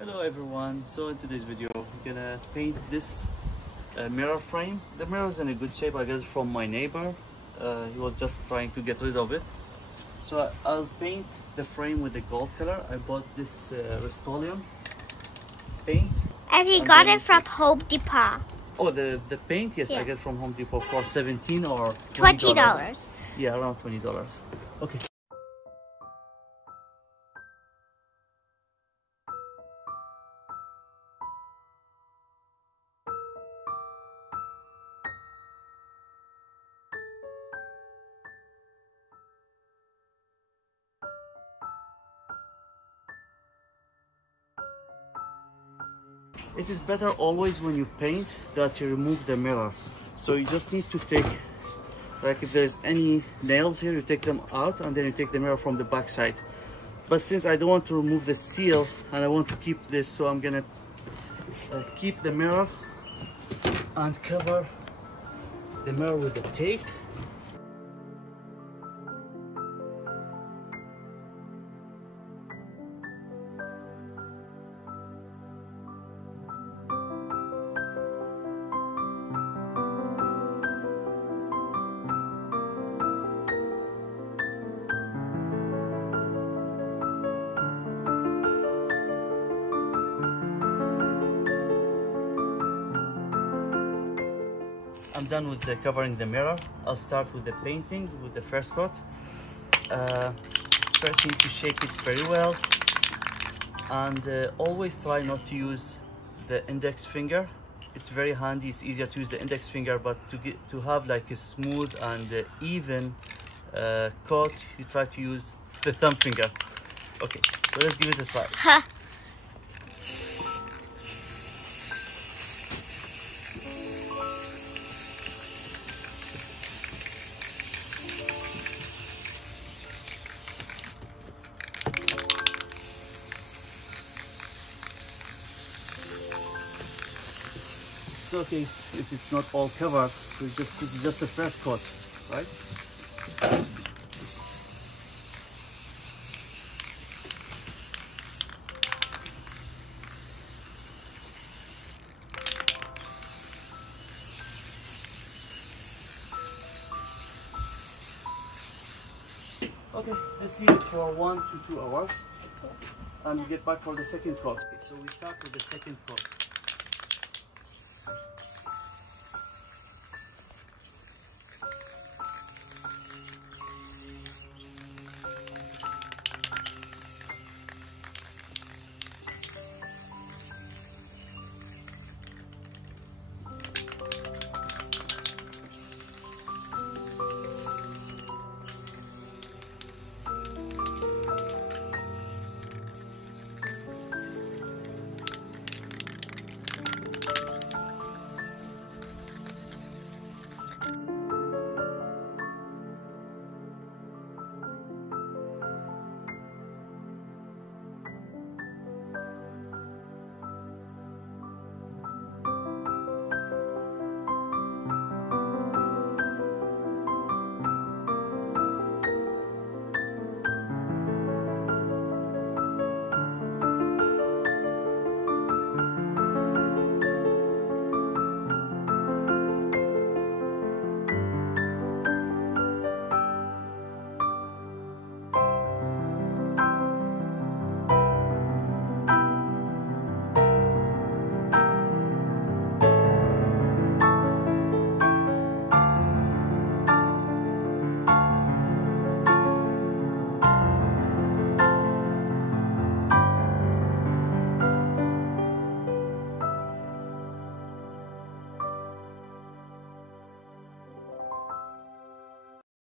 Hello everyone, so in today's video we're gonna paint this mirror frame. The mirror is in a good shape. I got it from my neighbor. He was just trying to get rid of it. So I'll paint the frame with the gold color. I bought this Rustoleum paint. And he got it from Home Depot. Oh, the paint? Yes, Yeah. I got it from Home Depot for $17 or $20. Yeah, around $20. Okay. It is better always when you paint that you remove the mirror. So you just need to take, like if there's any nails here, you take them out and then you take the mirror from the back side. But since I don't want to remove the seal and I want to keep this, so I'm gonna keep the mirror and cover the mirror with the tape. I'm done with covering the mirror. I'll start with the painting with the first coat. First you need to shake it very well and always try not to use the index finger. It's very handy, it's easier to use the index finger, but to have like a smooth and even coat, you try to use the thumb finger. Okay, so let's give it a try. It's okay if it's not all covered, so this is just the first coat, right? Okay, let's leave it for 1 to 2 hours and get back for the second coat. Okay, so we start with the second coat.